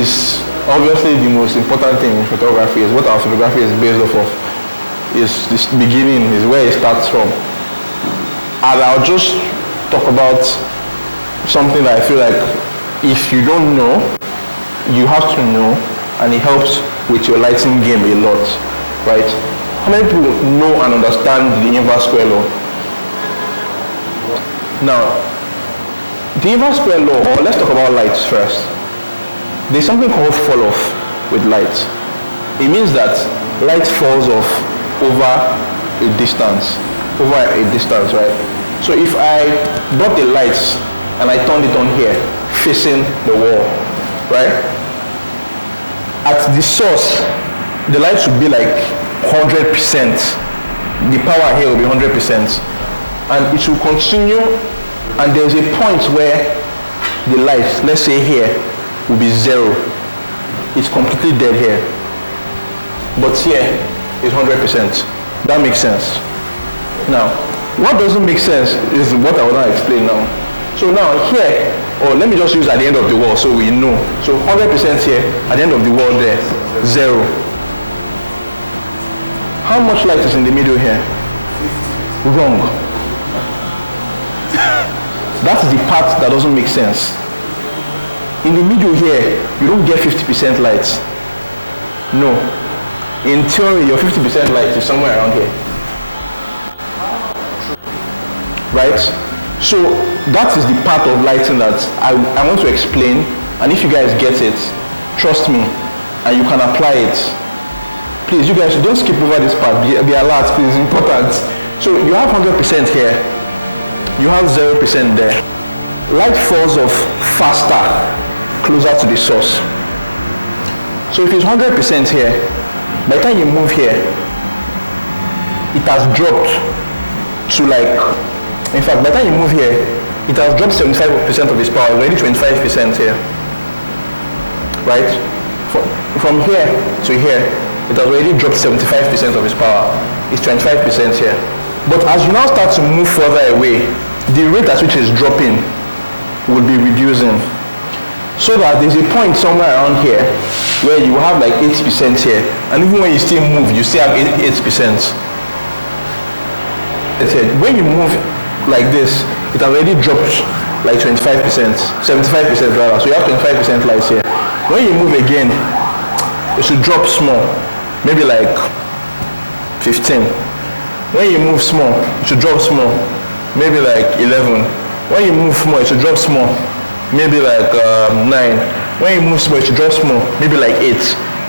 is obviously the most important thing in photography, is what our photography is based off of. Is this beginning, is where it starts from. And I'll just talk about something that I feel like if you don't know, you have to know, and it helps with your lighting game a lot, right? How many people know and understand the inverse square law? Now, the inverse square law, or let's talk about lights first. There's something called fall off with light. It means that light falls off over a distance, right? So if I brought the lights and I turned it on here, facing the wall, right? At the source, the light should be like 100%. The power here will be 100%. And it will continue, and there's a point where the light, let's say here, will be 0. It's completely dead here. But here is 100%. That makes sense. Now, what doesn't make sense is what I will now explain now. So now here, or let me just use at the end of the wall so we know. So 100% here, at the end of the wall there, 0. How much light is in the middle here? Wrong. That's the part that doesn't make sense. In the middle here, you don't get 50% light. No. In theory, your 50% light is somewhere around here. Right? So that is the part of lighting that I want to explain, and if you guys get it, trust me, and you can apply it. Please, you guys, don't skip over this part. Be alert, please, it's important. So you have 100% here, you have 0% there. Light falls off faster, closer to the source. So if it's 100% here, by the time you move here, it has dropped to like, in fact, by the time you move here, it has dropped 75% of its power, already 25% here. Right? From here to here, it has already dropped 75% of its power. It's 25% here. But as you now start to move further away, the rate at which it's dropping will be reducing. So that there's a point somewhere around here where you have like 80% here, and even when you still move, you still have 8%. When you move like this, it already dropped like 25%, 75% rather, so you have 25% light here. When you move again, it should drop small, maybe like 15. When you move small, it should drop small, maybe like 11. When you move small, it should drop small, maybe like 9. When you move small, it should drop small, maybe like 8.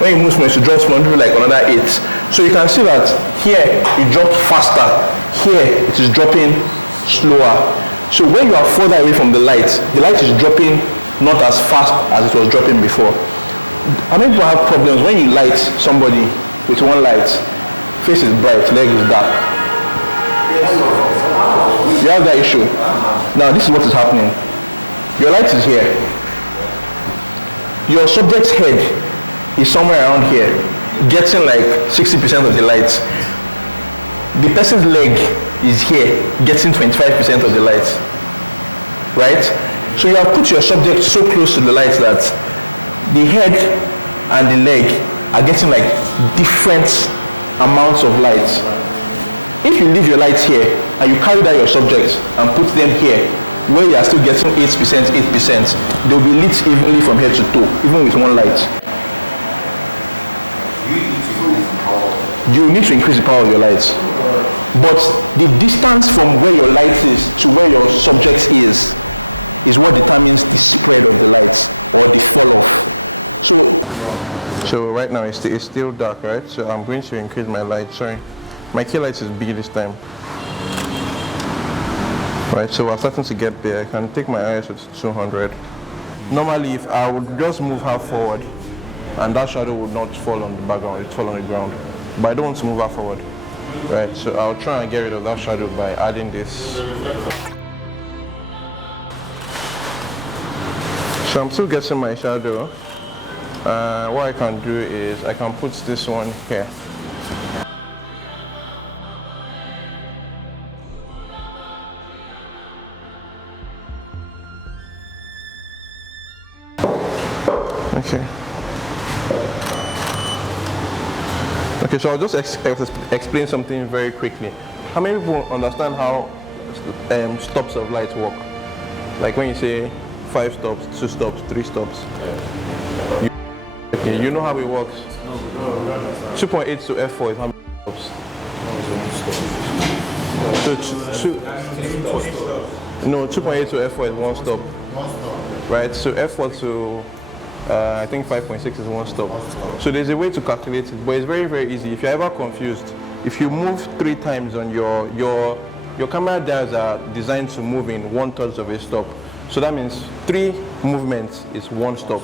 When you move small, it should drop small, maybe like another 8. So you can see that here it dropped faster, here it is dropping slower. So when you are further away from the light is dropping not as fast as it was dropping before. How many people have problems when you light somebody with one light, face is bright, leg is dark? You have that issue. Now this is what is happening. Your light is here. Your subject's head is somewhere around here, getting like 60% of the light. The person's leg is here, getting 25% of the light. Right? So you have put your subject so close to the light that the head and the leg are getting like different amounts of light. If you leave your lights here and you carry down your subjects and put them here, where you are still getting 8%, they'll be lit evenly from head to toe, even with one light. You need to increase the power of your lights. But the distance from where your light is to where your subject is what determines the spread of the lights or the fall off. So right now it's still dark, right? So I'm going to increase my light. Sorry, my key light is big this time. Right, so we're starting to get there. I can take my ISO to 200. Normally, if I would just move half forward, and that shadow would not fall on the background, it would fall on the ground. But I don't want to move half forward. Right, so I'll try and get rid of that shadow by adding this. So I'm still getting my shadow. What I can do is I can put this one here. Okay. Okay, so I'll just explain something very quickly. How many people understand how stops of light work? Like when you say 5 stops, 2 stops, 3 stops. Okay, you know how it works? 2.8 to F4 is how many stops? No, 2.8 to F4 is 1 stop. Right, so F4 to I think 5.6 is 1 stop. So there's a way to calculate it, but it's very, very easy. If you're ever confused, if you move 3 times on your camera dials are designed to move in 1/3 of a stop. So that means 3 movements is 1 stop.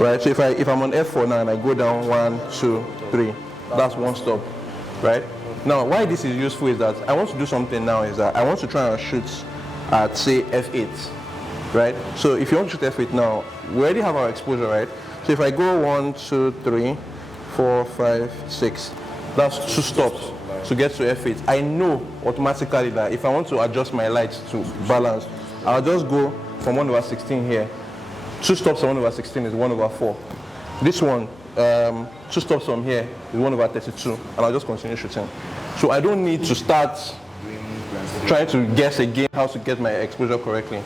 Right? So if I'm on F4 now and I go down 1, 2, 3, that's 1 stop. Right? Now why this is useful is that I want to do something now is that I want to try and shoot at say F8. Right? So if you want to shoot F8 now, we already have our exposure, right? So if I go 1, 2, 3, 4, 5, 6, that's 2 stops to get to F8. I know automatically that if I want to adjust my lights to balance, I'll just go from 1/16 here. 2 stops from 1/16 is 1/4. This one, 2 stops from here is 1/32, and I'll just continue shooting. So I don't need to start trying to guess again how to get my exposure correctly,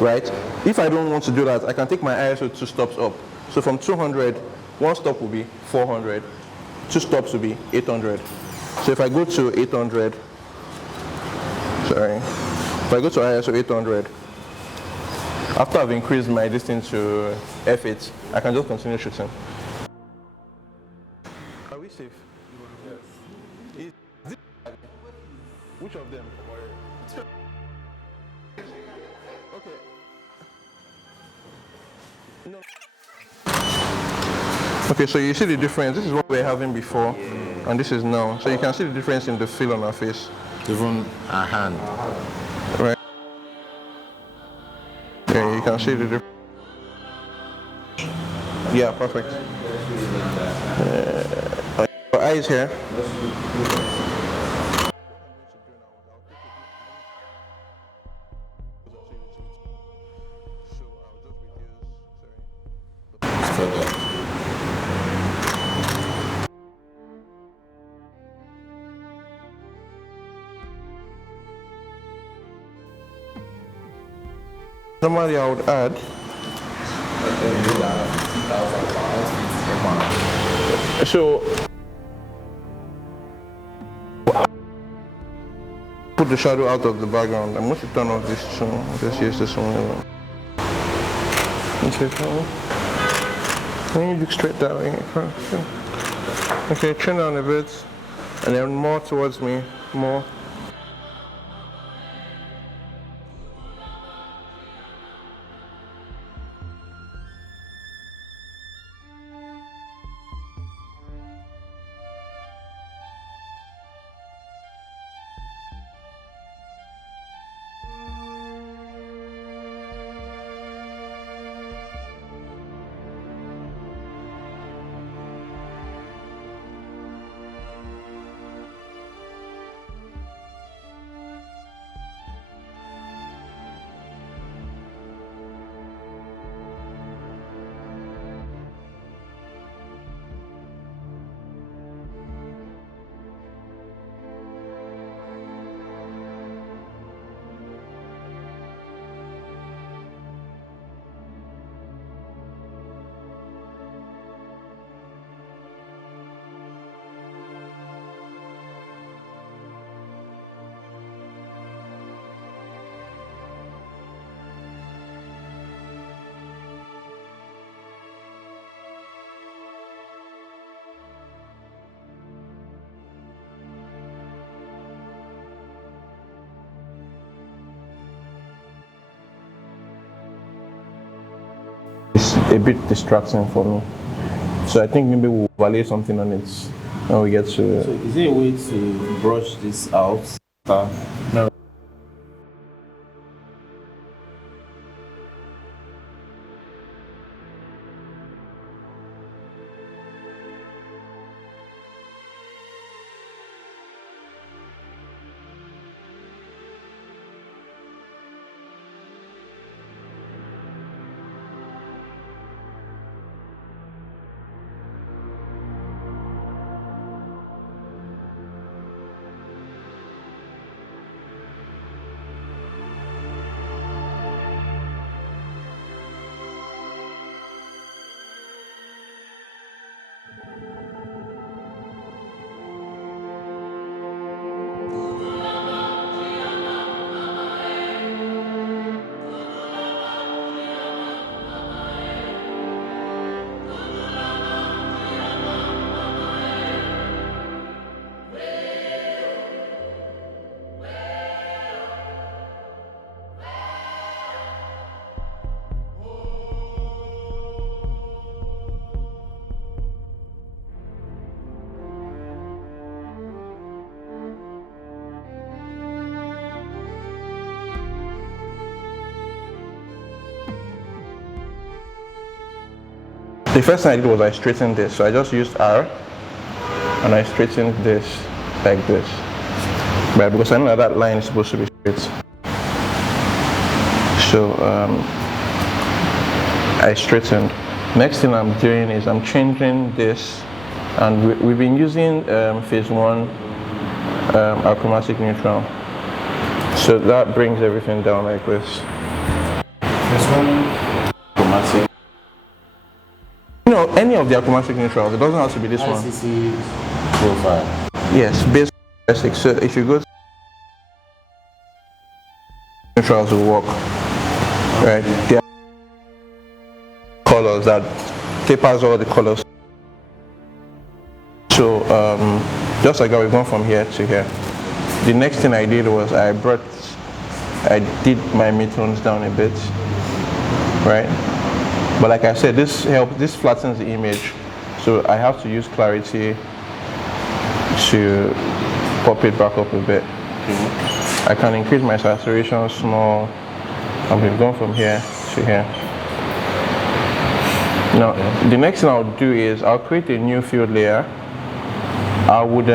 right? If I don't want to do that, I can take my ISO 2 stops up. So from 200, 1 stop will be 400, 2 stops will be 800. So if I go to 800, if I go to ISO 800, after I've increased my distance to F8, I can just continue shooting. Are we safe? Yes. Which of them? Okay. No. Okay, so you see the difference. This is what we were having before, and this is now. So you can see the difference in the feel on our face. Even a hand. Right. Yeah, you can see the difference. Yeah, perfect. Your eyes here. Normally I would add so put the shadow out of the background. I'm going to turn off this too. Just use this one. Okay, can you look straight that way? Okay, turn down a bit and then more towards me, more. It's a bit distracting for me. So I think maybe we'll overlay something on it when we get to... So is there a way to brush this out? No. The first thing I did was I straightened this. So I just used R and I straightened this like this. Right, because I know that line is supposed to be straight. So I straightened. Next thing I'm doing is I'm changing this, and we've been using phase 1 achromatic neutral. So that brings everything down like this. This one, chromatic. You know, any of the achromatic neutrals, it doesn't have to be this one. ICC profile. Yes, basic. So if you go to neutrals will work. Right? There are colors that tapers all the colors. So just like that, we've gone from here to here. The next thing I did was I did my midtones down a bit, right? But like I said, this flattens the image, so I have to use clarity to pop it back up a bit. I can increase my saturation small, and we've gone from here to here. Now, the next thing I'll do is I'll create a new field layer. I would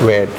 red.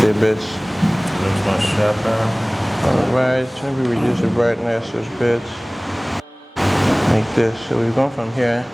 A bit. Looks much sharper. Alright, maybe reduce the brightness a bit. Like this. So we've gone from here.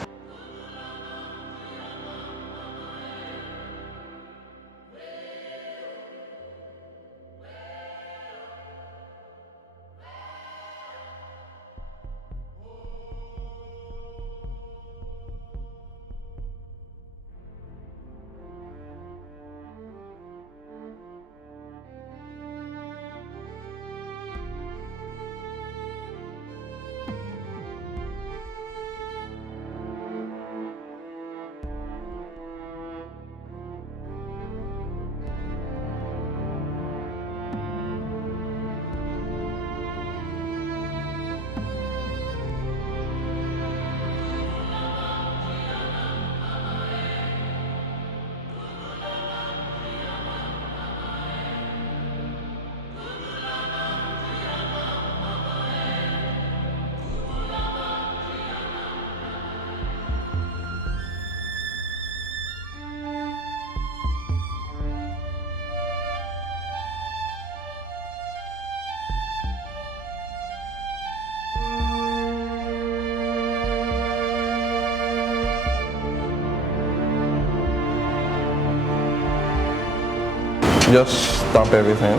Just stamp everything.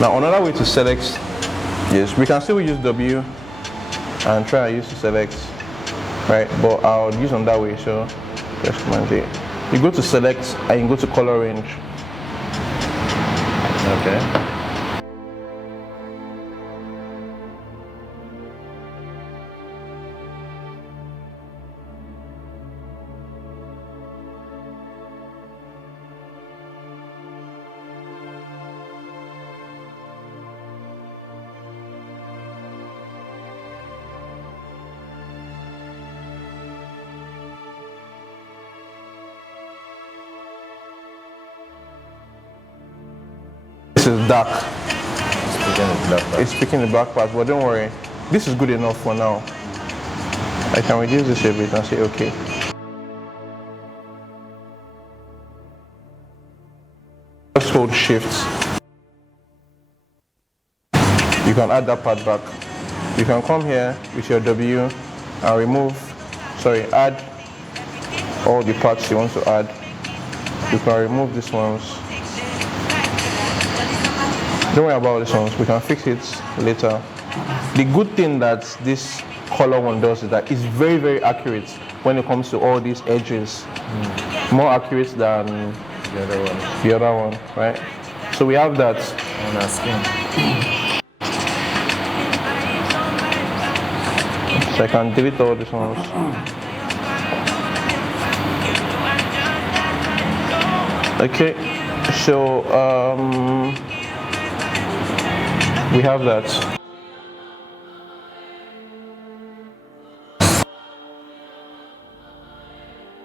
Now another way to select is we can still use W and try and use to select, right? But I'll use on that way, so press Command J. You go to select and you go to color range. Okay. This is dark. It's picking the black part. It's picking the black part, but don't worry. This is good enough for now. I can reduce this a bit and say okay. Just hold shift. You can add that part back. You can come here with your W and add all the parts you want to add. You can remove these ones. Don't worry about these ones, we can fix it later. The good thing that this color one does is that it's very, very accurate when it comes to all these edges. More accurate than the other one, right? So we have that on our skin. So I can delete all these ones. Okay, so we have that.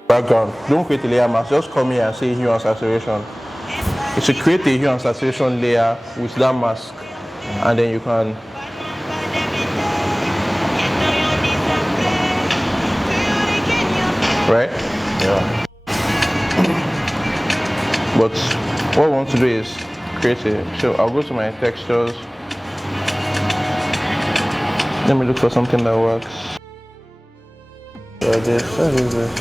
Background. Don't create a layer mask, just come here and say hue and saturation. You should create a hue and saturation layer with that mask, and then you can right? Yeah. But what I want to do is create it. So I'll go to my textures. Let me look for something that works. What is this?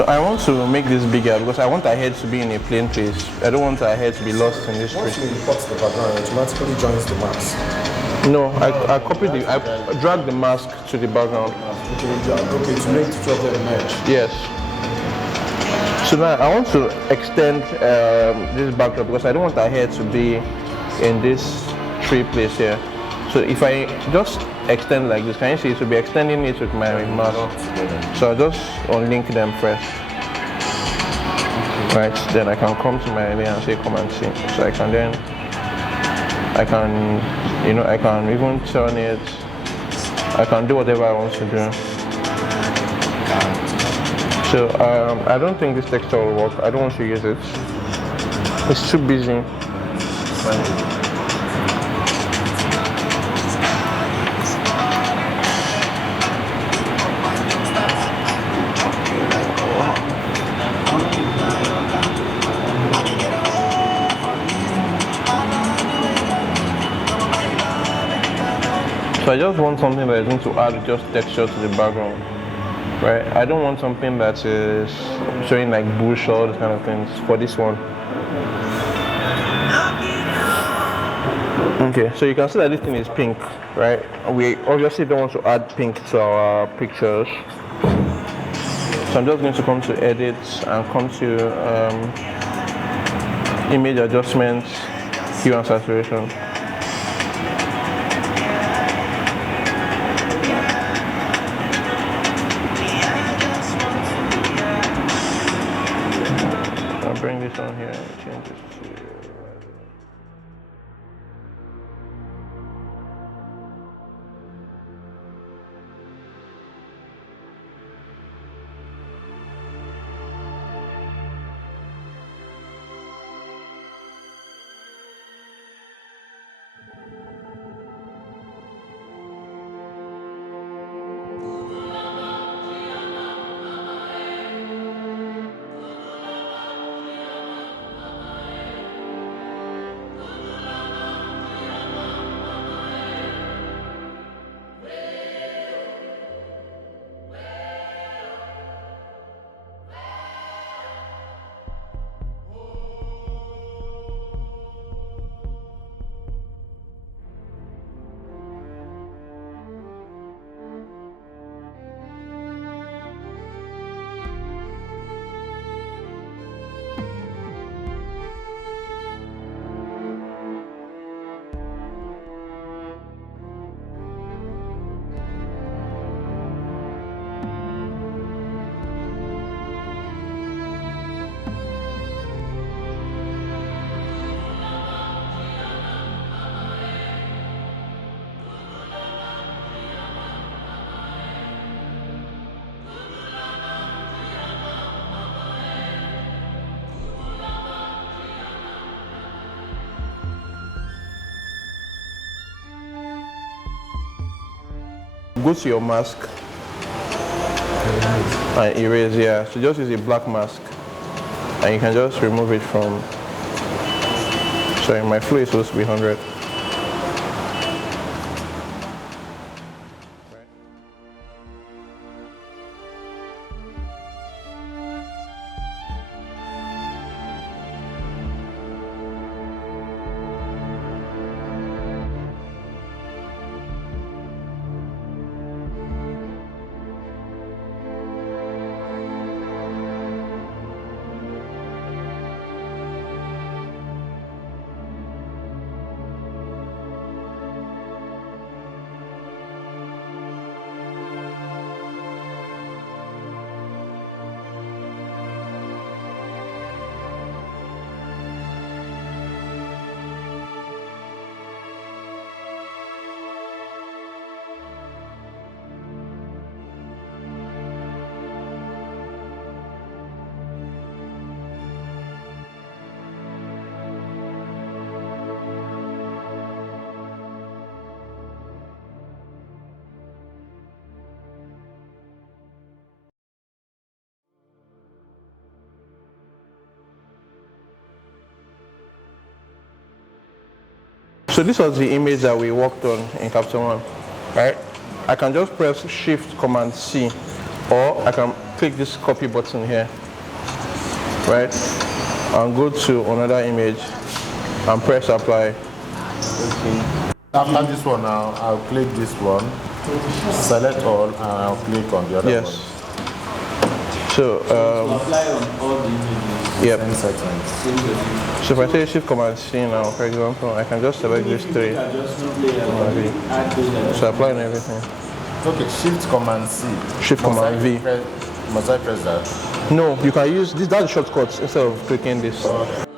So I want to make this bigger because I want our head to be in a plain place. I don't want our head to be lost in this Once tree. you import the background, it automatically joins the mask. No, I copied I dragged the mask to the background. Okay, to make the two of them merge. Yes. So now I want to extend this background because I don't want our hair to be in this tree place here. So if I just extend like this, can you see it will be extending it with my mask? So I'll just unlink them first. Right, then I can come to my layer and say come and see. So I can I can even turn it. I can do whatever I want to do. So I don't think this texture will work. I don't want to use it. It's too busy. So I just want something that is going to add just texture to the background, right? I don't want something that is showing like bush or those kind of things for this one. Okay, so you can see that this thing is pink, right? We obviously don't want to add pink to our pictures. So I'm just going to come to edit and come to image adjustments, hue and saturation. Bring this on here and change it to go to your mask and erase, yeah. So just use a black mask and you can just remove it from, sorry, my flow is supposed to be 100. So this was the image that we worked on in Capture One, right? I can just press Shift Command C, or I can click this copy button here, right? And go to another image and press apply. Okay. After this one now, I'll click this one, select all, and I'll click on the other yes. one. So, apply on all the images. yep. 10 seconds. So if I say Shift Command C now, for example, I can just select these three. So apply on everything. Okay, Shift Command C. Shift Command V. Must I press that? No, you can use this. That's the shortcut instead of clicking this. Okay.